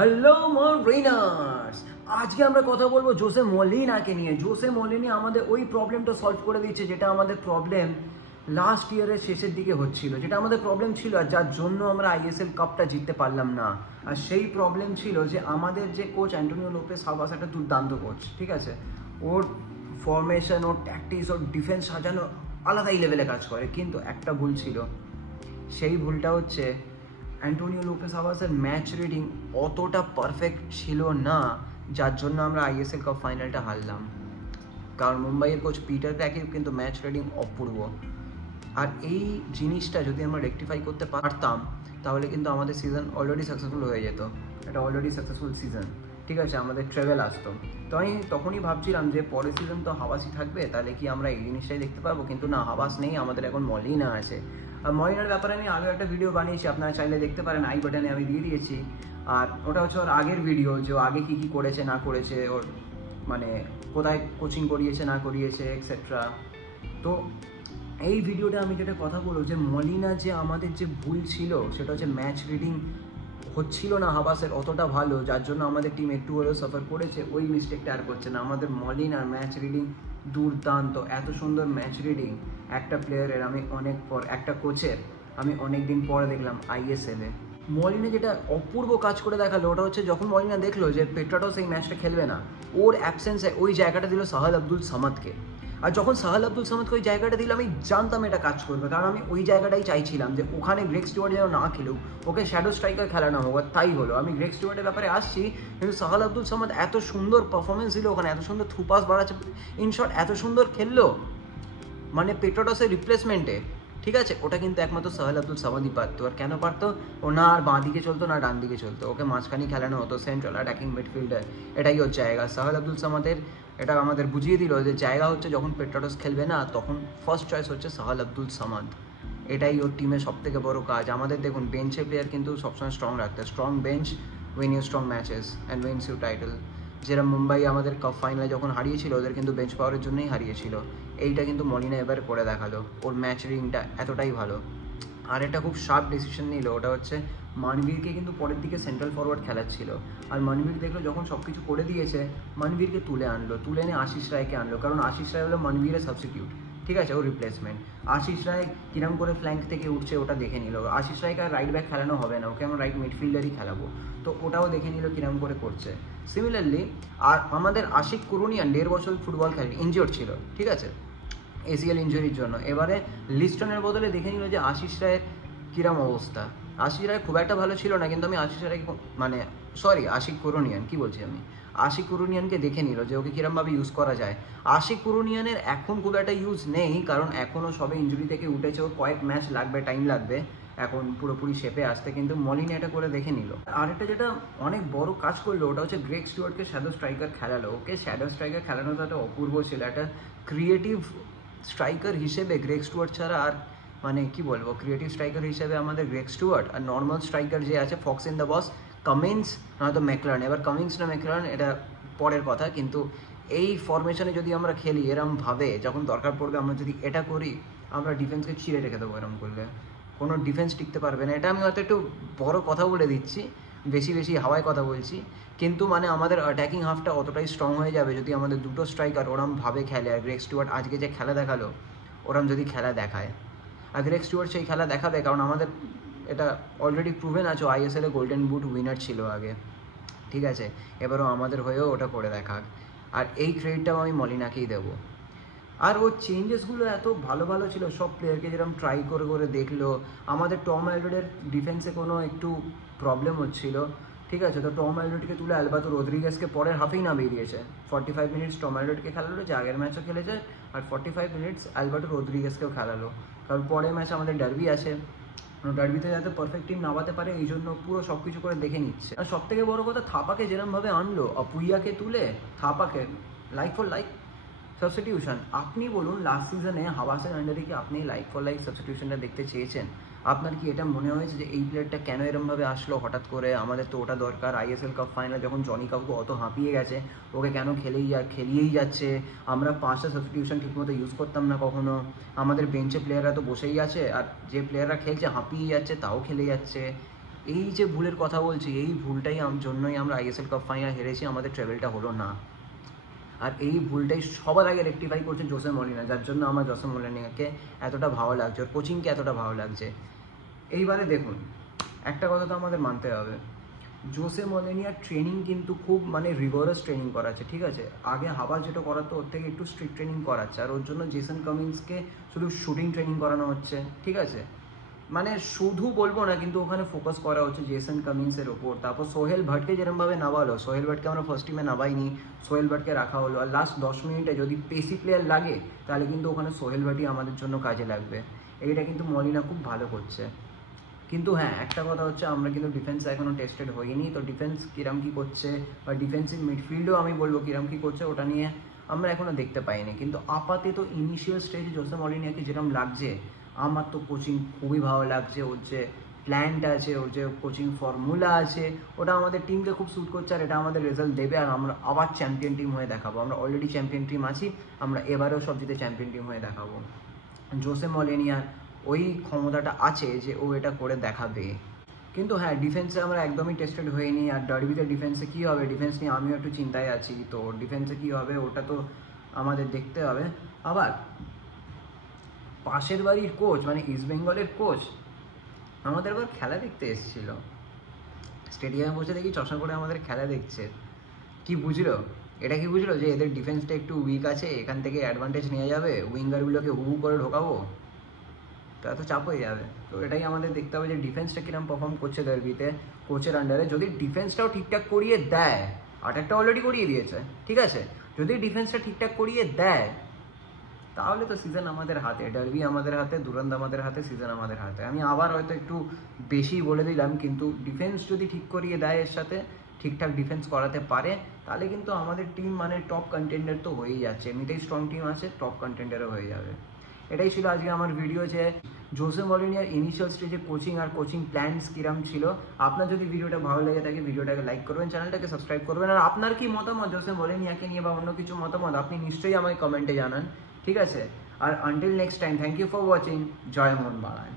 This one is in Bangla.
হ্যালো মরিনার্স, আজকে আমরা কথা বলবো জোসে মলিনাকে নিয়ে। জোসে মলিনা আমাদের ওই প্রবলেমটা সলভ করে দিচ্ছে, যেটা আমাদের প্রবলেম লাস্ট ইয়ারের শেষের দিকে হচ্ছিল, যেটা আমাদের প্রবলেম ছিল আর যার জন্য আমরা আইএসএল কাপটা জিততে পারলাম না। আর সেই প্রবলেম ছিল যে আমাদের যে কোচ অ্যান্টোনিও লোপেস হাবাস একটা দুর্দান্ত কোচ, ঠিক আছে, ওর ফরমেশন, ওর ট্যাকটিক্স, ওর ডিফেন্স সাজানো আলাদাই লেভেলে কাজ করে, কিন্তু একটা ভুল ছিল। সেই ভুলটা হচ্ছে অ্যান্টোনিও লোপেস হাবাসের ম্যাচ রিডিং অতটা পারফেক্ট ছিল না, যার জন্য আমরা আইএসএল কাপ ফাইনালটা হারলাম। কারণ মুম্বাইয়ের কোচ পিটার ক্র্যাকের কিন্তু ম্যাচ রিডিং অপূর্ব। আর এই জিনিসটা যদি আমরা রেকটিফাই করতে পারতাম তাহলে কিন্তু আমাদের সিজন অলরেডি সাকসেসফুল হয়ে যেত। এটা অলরেডি সাকসেসফুল সিজন, ঠিক আছে, আমাদের ট্রেভেল আসতো। তো আমি তখনই ভাবছিলাম যে পরের সিজন তো হাবাসই থাকবে, তাহলে কি আমরা এই জিনিসটাই দেখতে পাবো। কিন্তু না, হাবাস নেই, আমাদের এখন মলিনা আছে। আর মলিনার ব্যাপারে আমি আগে একটা ভিডিও বানিয়েছি, আপনারা চাইলে দেখতে পারেন, আই বাটনে আমি দিয়ে দিয়েছি। আর ওটা হচ্ছে ওর আগের ভিডিও, যে ও আগে কী কী করেছে না করেছে, ওর মানে কোথায় কোচিং করিয়েছে না করিয়েছে এক্সেট্রা। তো এই ভিডিওটা আমি যেটা কথা বলবো, যে মলিনা যে আমাদের যে ভুল ছিল সেটা হচ্ছে ম্যাচ রিডিং হচ্ছিল না হাবাসের অতটা ভালো, যার জন্য আমাদের টিম একটু হলেও সাফার করেছে। ওই মিস্টেকটা আর করছে না। আমাদের মলিনার ম্যাচ রিডিং দুর্দান্ত, এত সুন্দর ম্যাচ রিডিং একটা প্লেয়ারের আমি অনেক পর, একটা কোচের আমি অনেক দিন পরে দেখলাম আইএসএলে। মলিনা যেটা অপূর্ব কাজ করে দেখালো ওটা হচ্ছে যখন মলিনা দেখলো যে পেট্রাটোস এই ম্যাচটা খেলবে না, ওর অ্যাবসেন্সে ওই জায়গাটা দিল সাহাল আব্দুল সামাদকে। আর যখন সাহাল আব্দুল সামাদকে ওই জায়গাটা দিলাম, আমি জানতাম এটা কাজ করবে, কারণ আমি ওই জায়গাটাই চাইছিলাম যে ওখানে গ্রেগ স্টুয়ার্ট যেন না খেলুক, ওকে শ্যাডো স্ট্রাইকার খেলানো হোক। আর তাই হলো। আমি গ্রেগ স্টুয়ার্টের ব্যাপারে আসছি, কিন্তু সাহাল আব্দুল সামাদ এত সুন্দর পারফরমেন্স দিল ওখানে, এত সুন্দর থ্রুপাস বাড়াচ্ছে, ইনশর্ট এত সুন্দর খেললো, মানে পেট্রাটোসের রিপ্লেসমেন্টে, ঠিক আছে। ওটা কিন্তু একমাত্র সাহাল আব্দুল সামাদই পারতো। আর কেন পারতো? ও না আর বাঁ দিকে চলতো না ডান দিকে চলতো, ওকে মাঝখানে খেলানো হতো, সেন্ট্রাল অ্যাটাকিং মিডফিল্ডার, এটাই ওর জায়গা। সাহাল আব্দুল সামাদের এটা আমাদের বুঝিয়ে দিল যে জায়গা হচ্ছে যখন পেট্রাটোস খেলবে না, তখন ফার্স্ট চয়েস হচ্ছে সাহাল আব্দুল সামাদ। এটাই ওর টিমের সব থেকে বড় কাজ। আমাদের দেখুন বেঞ্চের প্লেয়ার কিন্তু সবসময় স্ট্রং রাখতে, strong bench win you strong matches and wins you title. যেরকম মুম্বাই আমাদের কাপ ফাইনালে যখন হারিয়েছিল, ওদের কিন্তু বেঞ্চ পাওয়ারের জন্যই হারিয়েছিল। এইটা কিন্তু মলিনা এবার করে দেখালো, ওর ম্যাচ রিডিংটা এতটাই ভালো। আর একটা খুব শার্প ডিসিশন নিল, ওটা হচ্ছে মানবীরকে কিন্তু পরের দিকে সেন্ট্রাল ফরওয়ার্ড খেলাচ্ছিল। আর মানবীর দেখলো যখন সব কিছু করে দিয়েছে, মানবীরকে তুলে আনলো, তুলে এনে আশিস রায়কে আনলো, কারণ আশিস রায় হলো মানবীরের সাবস্টিটিউট, ঠিক আছে, ও রিপ্লেসমেন্ট। আশিস রায় কিরম করে ফ্ল্যাঙ্ক থেকে উঠছে ওটা দেখে নিল। আশিস রায়কে আর রাইট ব্যাক খেলানো হবে না, ওকে আমরা রাইট মিডফিল্ডারই খেলাবো, তো ওটাও দেখে নিল কিরম করে করছে। সিমিলারলি আর আমাদের আশিক কুরুনিয়ান 1.5 বছর ফুটবল খেলে, ইনজিওর্ড ছিল, ঠিক আছে, এসিএল ইঞ্জুরির জন্য। এবারে লিস্টনের বদলে দেখে নিল যে আশিস রায়ের কিরম অবস্থা। আশিস রায় খুব একটা ভালো ছিল না, কিন্তু আমি আশিস রায় মানে আশিক কুরুনিয়ান কি বলছি আমি, আশিক কুরুনিয়ানকে দেখে নিল যে ওকে কীরমভাবে ইউজ করা যায়। আশিক কুরুনিয়ানের এখন খুব একটা ইউজ নেই, কারণ এখনও সবে ইঞ্জুরি থেকে উঠেছে, ওর কয়েক ম্যাচ লাগবে, টাইম লাগবে এখন পুরোপুরি শেপে আসতে, কিন্তু মলিনা এটা করে দেখে নিল। আরেকটা যেটা অনেক বড় কাজ করলো ওটা হচ্ছে গ্রেগ স্টুয়ার্টকে শ্যাডো স্ট্রাইকার খেলালো। ওকে শ্যাডো স্ট্রাইকার খেলানোটা একটা অপূর্ব ছিল। একটা ক্রিয়েটিভ স্ট্রাইকার হিসেবে গ্রেগ স্টুয়ার্ট ছাড়া আর মানে কি বলবো, ক্রিয়েটিভ স্ট্রাইকার হিসেবে আমাদের গ্রেগ স্টুয়ার্ট, আর নর্মাল স্ট্রাইকার যে আছে Fox in the boss, Cummins নয়তো ম্যাকলারেন। এবার কামিন্স না ম্যাকলারেন এটা পরের কথা, কিন্তু এই ফরমেশনে যদি আমরা খেলি এরমভাবে, যখন দরকার পড়বে আমরা যদি এটা করি, আমরা ডিফেন্সকে ছিঁড়ে রেখে দেবো। এরম করলে কোনো ডিফেন্স টিকতে পারবে না। এটা আমি হয়তো একটু বড় কথা বলে দিচ্ছি, বেশি বেশি হাওয়ায় কথা বলছি, কিন্তু মানে আমাদের অ্যাটাকিং হাফটা অতটাই স্ট্রং হয়ে যাবে যদি আমাদের দুটো স্ট্রাইকার ওরমভাবে খেলে। আর গ্রেগ স্টুয়ার্ট আজকে যে খেলা দেখালো, ওরম যদি খেলা দেখায়, আর গ্রেগ স্টুয়ার্ট সেই খেলা দেখাবে, কারণ আমাদের এটা অলরেডি প্রুভেন আছে, আইএসএলে গোল্ডেন বুট উইনার ছিল আগে, ঠিক আছে, এবারও আমাদের হয়েও ওটা করে দেখাক। আর এই ক্রেডিটটাও আমি মলিনাকেই দেবো। আর ওর চেঞ্জেসগুলো এত ভালো ভালো ছিল, সব প্লেয়ারকে যেরকম ট্রাই করে করে দেখলো। আমাদের টম অ্যালড্রেডের ডিফেন্সে কোনো একটু প্রবলেম হচ্ছিল, ঠিক আছে, তো টম অ্যালড্রেডকে তুলে আলবাতো রদ্রিগেজকে পরের হাফেই নামিয়ে দিয়েছে। 45 মিনিটস টম অ্যালড্রেডকে খেলালো, যে আগের ম্যাচও খেলেছে, আর 45 মিনিটস আলবাতো রদ্রিগেজকেও খেলালো, কারণ পরের ম্যাচে আমাদের ডার্বি আছে, ডার্বিতে যাতে পারফেক্ট টিম নামাতে পারে এই জন্য পুরো সব কিছু করে দেখে নিচ্ছে। আর সব থেকে বড়ো কথা, থাপাকে যেরমভাবে আনলো, অপুইয়াকে তুলে থাপাকে লাইক ফর লাইক সাবস্টিটিউশন। আপনি বলুন, লাস্ট সিজনে হাবাসের আন্ডারে কি আপনি লাইক ফর লাইক সাবস্টিটিউশনটা দেখতে চেয়েছেন? আপনার কি এটা মনে হয়েছে যে এই প্লেয়ারটা কেন এরমভাবে আসলো হঠাৎ করে? আমাদের তো ওটা দরকার। আইএসএল কাপ ফাইনাল যখন জনি কাকু অত হাঁপিয়ে গেছে, ওকে কেন খেলিয়েই যাচ্ছে। আমরা 5টা সাবস্টিটিউশন ঠিকমতো ইউজ করতাম না কখনো। আমাদের বেঞ্চে প্লেয়াররা তো বসেই আছে, আর যে প্লেয়াররা খেলছে হাঁপিয়ে যাচ্ছে, তাও খেলে যাচ্ছে। এই যে ভুলের কথা বলছি, এই ভুলটাই জন্যই আমরা আইএসএল কাপ ফাইনাল হেরেছি, আমাদের ট্রেভেলটা হলো না। আর এই ভুলটাই সবার আগে রেকটিফাই করছে জোসে মলিনা, যার জন্য আমার জোসে মলিনাকে এতটা ভালো লাগছে, ওর কোচিংকে এতটা ভালো লাগছে। এইবারে দেখুন, একটা কথা তো আমাদের মানতে হবে, জোসে মলিনার ট্রেনিং কিন্তু খুব মানে রিগোরাস ট্রেনিং করাচ্ছে, ঠিক আছে? আগে হাওয়া যেটা করাতো ওর থেকে একটু স্ট্রিক্ট ট্রেনিং করাচ্ছে, আর ওর জন্য জেসন কামিন্সকে শুধু শুটিং ট্রেনিং করানো হচ্ছে, ঠিক আছে? মানে শুধু বলবো না, কিন্তু ওখানে ফোকাস করা হচ্ছে জেসন কামিন্সের ওপর। তারপর সোহেল ভাটকে যেরকমভাবে নামালো, সোহেল ভাটকে আমরা ফার্স্ট টিমে নামাইনি, সোহেল ভাটকে রাখা হলো। আর লাস্ট 10 মিনিটে যদি পেসি প্লেয়ার লাগে তাহলে কিন্তু ওখানে সোহেল ভাটই আমাদের জন্য কাজে লাগবে। এইটা কিন্তু মলিনা খুব ভালো করছে। কিন্তু হ্যাঁ, একটা কথা হচ্ছে, আমরা কিন্তু ডিফেন্স এখনও টেস্টেড হইনি, তো ডিফেন্স কিরম কী করছে বা ডিফেন্সিভ মিডফিল্ডও আমি বলবো কিরম কী করছে ওটা নিয়ে আমরা এখনও দেখতে পাইনি। কিন্তু আপাতত ইনিশিয়াল স্টেজে জোসে মলিনাকে যেরকম লাগছে, আমার তো কোচিং খুবই ভালো লাগছে। ওর যে প্ল্যানটা আছে, ওর যে কোচিং ফর্মুলা আছে, ওটা আমাদের টিমকে খুব স্যুট করছে, আর এটা আমাদের রেজাল্ট দেবে। আর আমরা আবার চ্যাম্পিয়ন টিম হয়ে দেখাবো। আমরা অলরেডি চ্যাম্পিয়ন টিম আছি, আমরা এবারেও সব জিতে চ্যাম্পিয়ন টিম হয়ে দেখাবো। জোসে মলিনার ওই ক্ষমতাটা আছে যে ও এটা করে দেখাবে। কিন্তু হ্যাঁ, ডিফেন্সে আমরা একদমই টেস্টেড হইনি। আর ডার্বিতে ডিফেন্সে কী হবে, ডিফেন্স নিয়ে আমিও একটু চিন্তায় আছি। তো ডিফেন্সে কী হবে ওটা তো আমাদের দেখতে হবে। আবার পাশের বাড়ির কোচ মানে ইস্ট বেঙ্গলের কোচ আমাদের এবার খেলা দেখতে এসেছিল, স্টেডিয়ামে বসে দেখি চশমা করে আমাদের খেলা দেখছে। কি বুঝলো? এটা কি বুঝলো যে এদের ডিফেন্সটা একটু উইক আছে, এখান থেকে অ্যাডভান্টেজ নিয়ে যাবে, উইঙ্গারগুলোকে হু করে ঢোকাবো, তো এত চাপ হয়ে যাবে। তো এটাই আমাদের দেখতে হবে যে ডিফেন্সটা কিরম পারফর্ম করছে ডার্বিতে কোচের আন্ডারে। যদি ডিফেন্সটাও ঠিকঠাক করিয়ে দেয়, অ্যাটাকটা অলরেডি করিয়ে দিয়েছে, ঠিক আছে, যদি ডিফেন্সটা ঠিকঠাক করিয়ে দেয় তাহলে তো সিজন আমাদের হাতে, ডার্বি আমাদের হাতে, দুরান্ত আমাদের হাতে, সিজন আমাদের হাতে। আমি আবার হয়তো একটু বেশি বলে দিলাম, কিন্তু ডিফেন্স যদি ঠিক করিয়ে দেয়, এর সাথে ঠিকঠাক ডিফেন্স করাতে পারে, তাহলে কিন্তু আমাদের টিম মানে টপ কন্টেন্ডার তো হয়েই যাচ্ছে। এমনিতেই স্ট্রং টিম আছে, টপ কন্টেন্ডারও হয়ে যাবে। এটাই ছিল আজকে আমার ভিডিও, যে জোসে মলিনার ইনিশিয়াল স্টেজে কোচিং আর কোচিং প্ল্যানস কিরম ছিল। আপনার যদি ভিডিওটা ভালো লেগে থাকে ভিডিওটাকে লাইক করবেন, চ্যানেলটাকে সাবস্ক্রাইব করবেন। আর আপনার কি মতামত জোসে মলিনাকে নিয়ে বা অন্য কিছু মতামত, আপনি নিশ্চয়ই আমাকে কমেন্টে জানান, ঠিক আছে? আর until next time, thank you for watching. জয় মোহন বাগান।